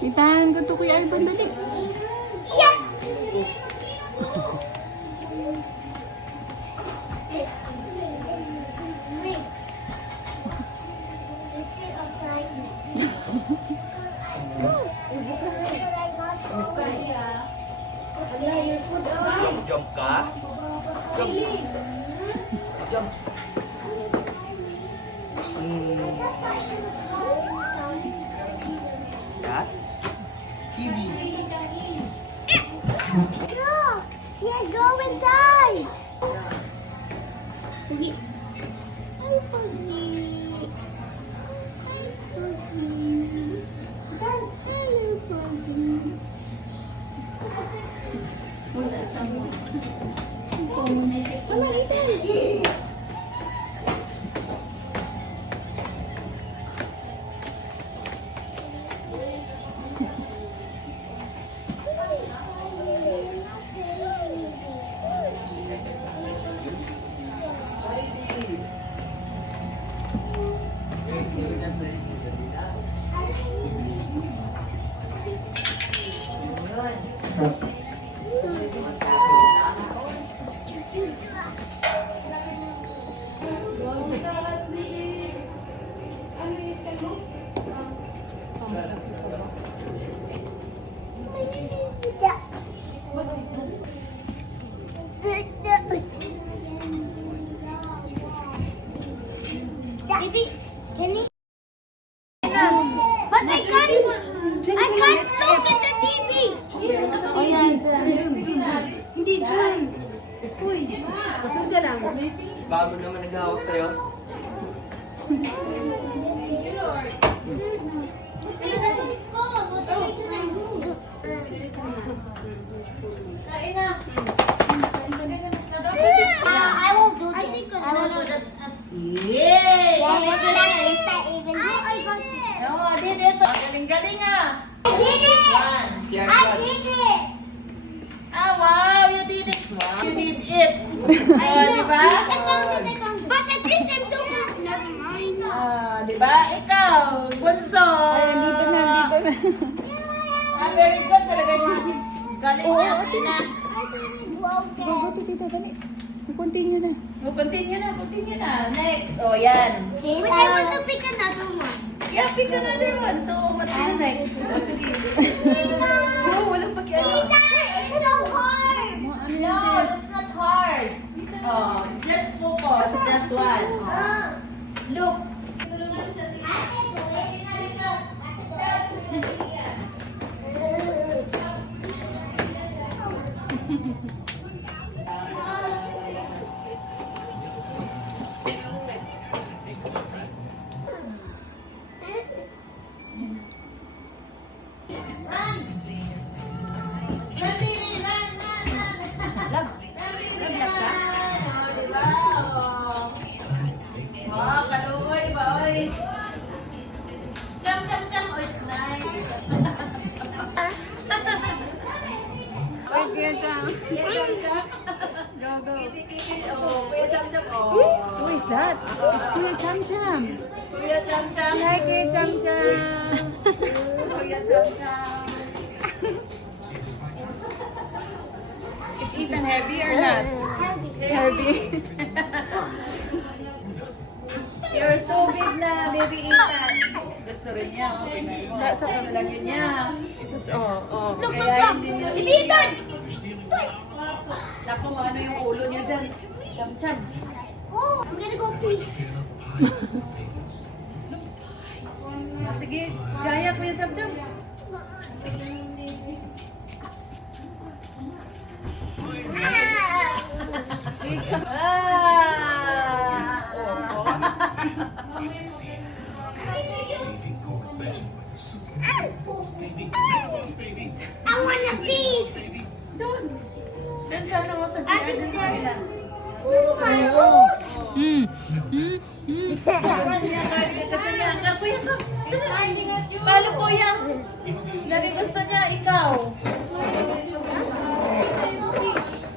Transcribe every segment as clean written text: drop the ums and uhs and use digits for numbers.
Itahan ko to Kuya Alban, dali. Yeah. Jump ka? Jump. Jump. Cat? Kiwi. No! Here, go inside! Hi, Puggy. Hi, Puggy. Hello, Puggy. Mama, Ethan! Didi, can you? But I can't look at the TV. Oh, yan. Hindi, dyan. Uy, kapag ka lang. Bago naman naghahawak sa'yo. I will do this. I will do that. Yay! Yeah, it's not even. I got it. Oh, did it. Galing-galing ah. I did it. One. I did it. Ah, wow, you did it. Wow. You did it. Oh, di ba? I found it. I found it. But at least I'm so happy. Never mind. Ah, di ba? Ikaw, bunso. Ay, dito na, dito na. Ah, very good talaga yung galing niya. Tina. Go, go, tita, dali. Continue na. Oh, continue na. Next. Oh, yan. But I want to pick another one. Yeah, pick another one. So, what is the next? Oh, sige. Oh, walang pakialam. It's so hard. No, that's not hard. Oh, just focus that one. Look. Wow, kaluoy ba, oy? Jump, jump, jump. Oh, it's nice. Wait, Kuya Cham. Jump, jump. Go, go. Kiki, oh, kuya jump, jump. Oh. Who is that? It's Kuya Cham Cham. Kuya jump, jump. Hi, Kuya Cham Cham. Kuya jump, jump. Is Ethan heavy or not? Heavy. You're so big na, baby Ethan. Gusto rin niya, oh. Tingnan mo. That's okay. Gusto lang niya. Oh. Kaya hindi niya Si Ethan! Naku, ano yung ulo niya dyan? Cham, cham. Oh, I'm gonna go pee. Ah, sige, gaya ko yung cham, cham. I wanna pee. Doon sana mo sa CR dun sa kabila. Oh my gosh. Kasi niya, ang kuya ko. Palo kuya. Dari gusto niya, ikaw.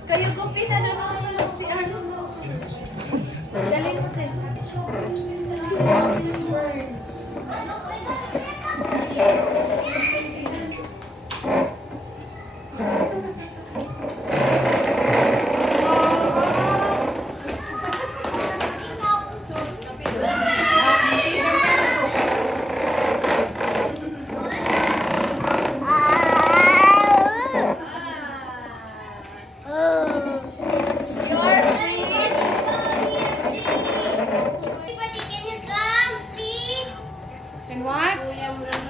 Kayo gupi na lang ako sa CR. Dali mo siya. And what? Kuya mo na